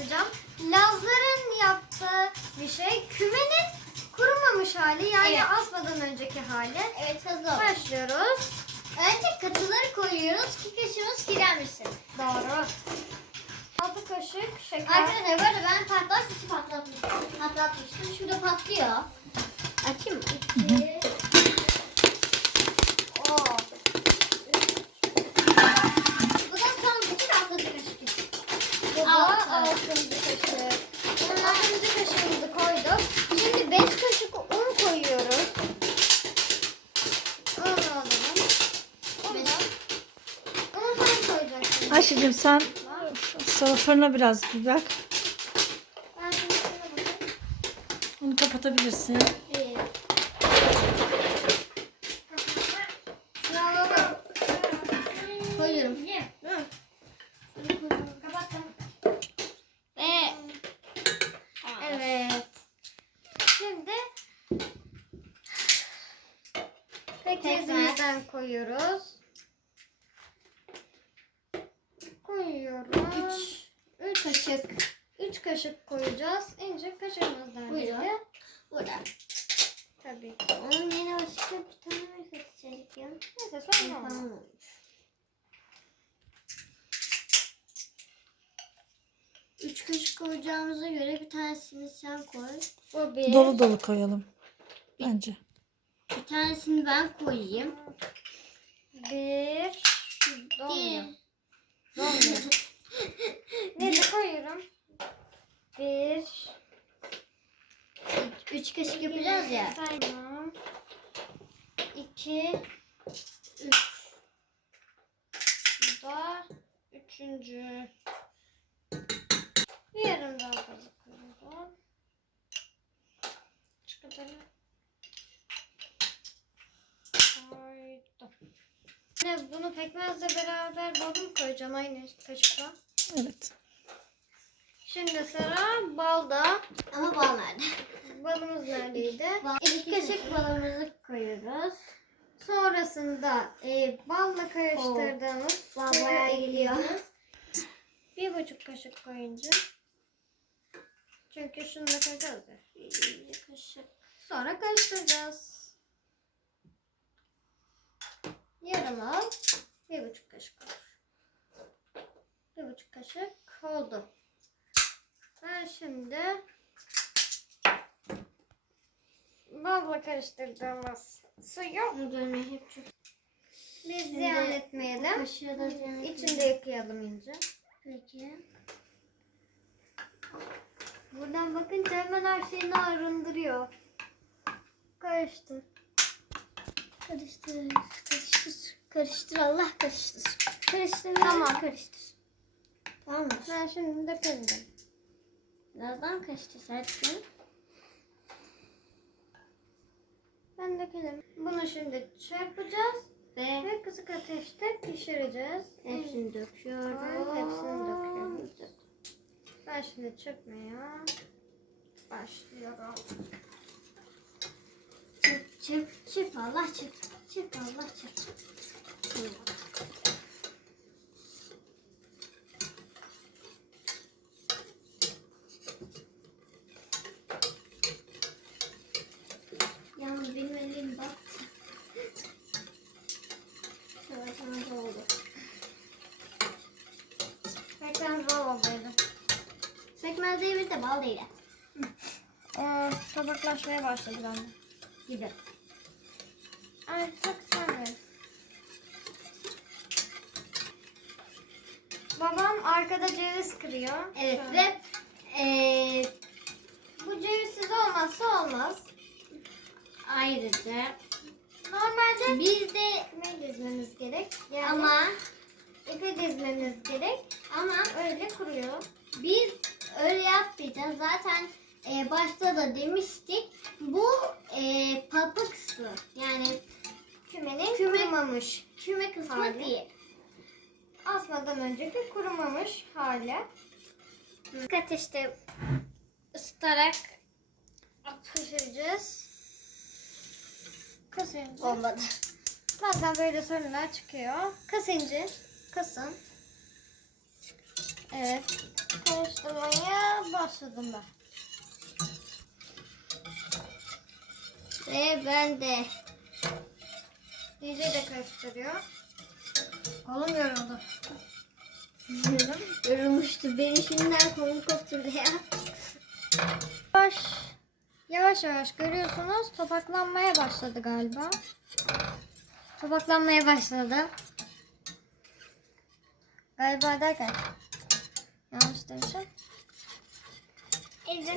anlatacağım. Lazların yaptığı bir şey kümenin kurumamış hali yani Evet. asmadan önceki hali. Evet hızlı ol. Başlıyoruz. Önce katıları koyuyoruz ki kaşığımız kirlenmesin. Doğru. 6 kaşık şeker. Arkadaşlar bu arada ben patlatmıştım patlatmıştım. Patlatmıştım. Şurada patlıyor. Açayım mı? İki. Oo. Bu da son bütün altıncı kaşık. Bu 6. kaşık. 6. kaşığımızı koyduk. Şimdi 5 kaşık un koyuyoruz. Un alalım. Un sen koyacaksın. Ayşe'cim sen sonra fırına biraz bir bak. Onu kapatabilirsin. Bir. Pekmezimizden koyuyoruz. Koyuyoruz. Üç kaşık. Üç kaşık koyacağız. İnce kaşığımız Buyurun. neredeydi? burada. Tabii ki. Onun yine başka bir tane mi seçecek ya? Neyse sonra Tamam olur. olmuş. Üç kaşık koyacağımıza göre bir tanesini sen koy. Bu bir. Dolu dolu koyalım. Bence. Bir tanesini ben koyayım. Bir. Dolmuyor. Dolmuyor. Koyuyorum. Bir. Üç kaşık yapacağız ya. Tamam. İki. Üç. Bu da üçüncü. Bir yarım daha fazla koyuyorum. Çıkartalım. Koydum. Yine bunu pekmezle beraber bal mı koyacağım aynı kaşıkla. Evet. Şimdi sıra balda. Ama bal nerede? Balımız neredeydi? Bal- İki kaşık balımızı koyuyoruz. Sonrasında e, balla karıştırdığımız Bal suyu bayağı ekliyoruz. Bir buçuk kaşık koyunca. Çünkü şunu da koyacağız ya. Bir kaşık. Sonra karıştıracağız. Yarım al. Bir buçuk kaşık olur. Bir buçuk kaşık oldu. Ben şimdi balla karıştırdığımız suyu Üzerine hep çok. biz ziyan etmeyelim. Kaşığı da ziyan İçinde yıkayalım ince. Peki. Buradan bakınca hemen her şeyini arındırıyor. Karıştır. Karıştır, karıştır, karıştır Allah karıştır. Karıştır, Tamam. karıştır. Tamam? Ben şimdi dökelim. Birazdan karıştır Serpil. Ben dökelim. Bunu şimdi çırpacağız Ve ve kısık ateşte pişireceğiz. hepsini döküyorum. Hepsini döküyorum. Ben şimdi çırpmaya başlıyorum. Çırp, çırp, çırp Allah çırp. Çırp Allah çırp. Yalnız benim elim battı. Evet, sana oldu. Beklen zor olduydu. Pekmez değil de bal değil. Ee, tabaklaşmaya başladı bende. Gibi. Ay çok sevmiyorum. Babam arkada ceviz kırıyor. Evet Şöyle. ve eee Bu cevizsiz olmazsa olmaz. ayrıca Normalde biz de ne dizmeniz gerek? Yani ama ipe dizmeniz gerek. ama Öyle kuruyor. biz öyle yapmayacağız. Zaten eee, başta da demiştik. Bu eee papa kısmı. Yani Kümenin Küme- kurumamış. küme kısmı Hali. değil. Asmadan önceki kurumamış hali. Kısık ateşte ısıtarak Pişireceğiz. Kısınca. olmadı. Bazen böyle sorunlar çıkıyor. Kısınca. Kısın. Evet. karıştırmaya başladım ben. Ve ben de. DJ de karıştırıyor. Kolum yoruldu. Yorulmuştu. Beni şimdiden kolum kopturdu ya. Yavaş, yavaş yavaş görüyorsunuz topaklanmaya başladı galiba. Topaklanmaya başladı. Galiba derken yanlış demişim. İyice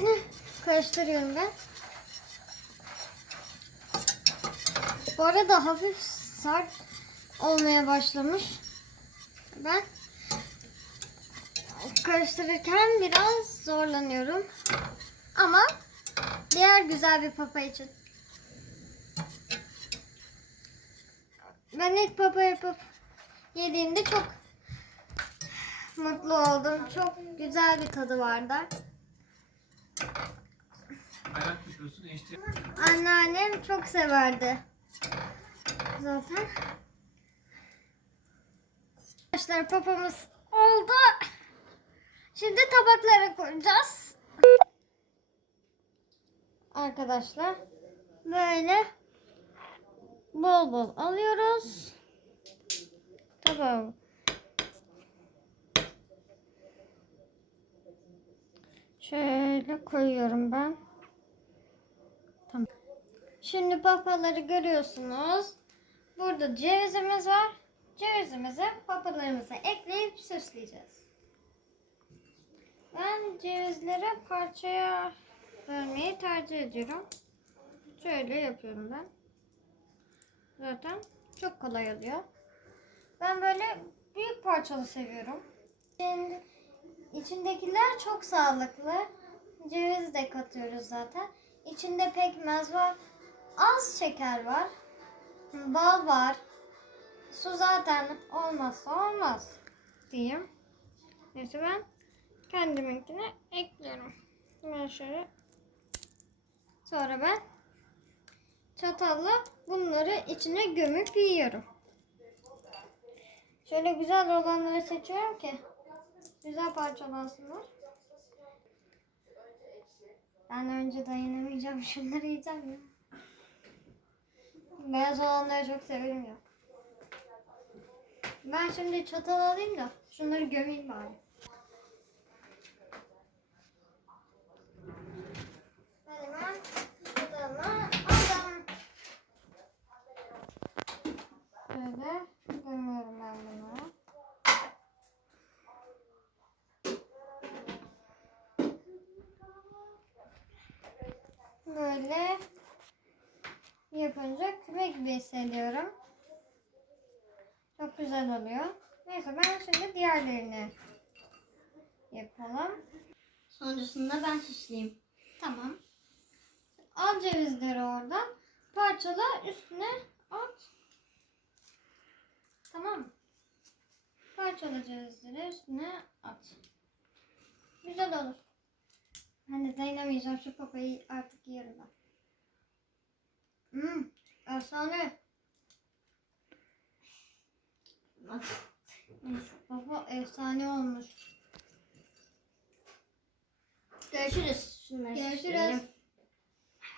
karıştırıyorum ben. Bu arada hafif sert olmaya başlamış. Ben karıştırırken biraz zorlanıyorum. Ama diğer güzel bir papa için. Ben ilk papa yapıp yediğimde çok mutlu oldum. Çok güzel bir tadı vardı. Anneannem çok severdi. Zaten. Arkadaşlar papamız oldu. Şimdi tabaklara koyacağız. Arkadaşlar böyle bol bol alıyoruz. Tabağı. Şöyle koyuyorum ben. Tamam. Şimdi papaları görüyorsunuz. Burada cevizimiz var. Cevizimizi papalarımıza ekleyip süsleyeceğiz. Ben cevizleri parçaya bölmeyi tercih ediyorum. Şöyle yapıyorum ben. Zaten çok kolay oluyor. Ben böyle büyük parçalı seviyorum. Şimdi içindekiler çok sağlıklı. Ceviz de katıyoruz zaten. İçinde pekmez var. Az şeker var. Bal var. Su zaten olmazsa olmaz diyeyim. Neyse ben kendiminkine ekliyorum. Ben şöyle sonra ben çatalla bunları içine gömüp yiyorum. Şöyle güzel olanları seçiyorum ki güzel parçalansınlar. Ben önce dayanamayacağım. Şunları yiyeceğim ya. Beyaz olanları çok severim ya. Ben şimdi çatal alayım da şunları gömeyim bari. Ben çatalımı aldım. Böyle gömüyorum ben. Böyle yapınca küme gibi hissediyorum. Çok güzel oluyor. Neyse ben şimdi diğerlerini yapalım. Sonrasında ben süsleyeyim. Tamam. Al cevizleri oradan. Parçala üstüne at. Tamam? Parçala cevizleri üstüne at. Güzel olur. De dayanamayacağım şu papayı artık yiyorum ben. Hmm, efsane. Baba efsane olmuş. Görüşürüz. Şunları Görüşürüz.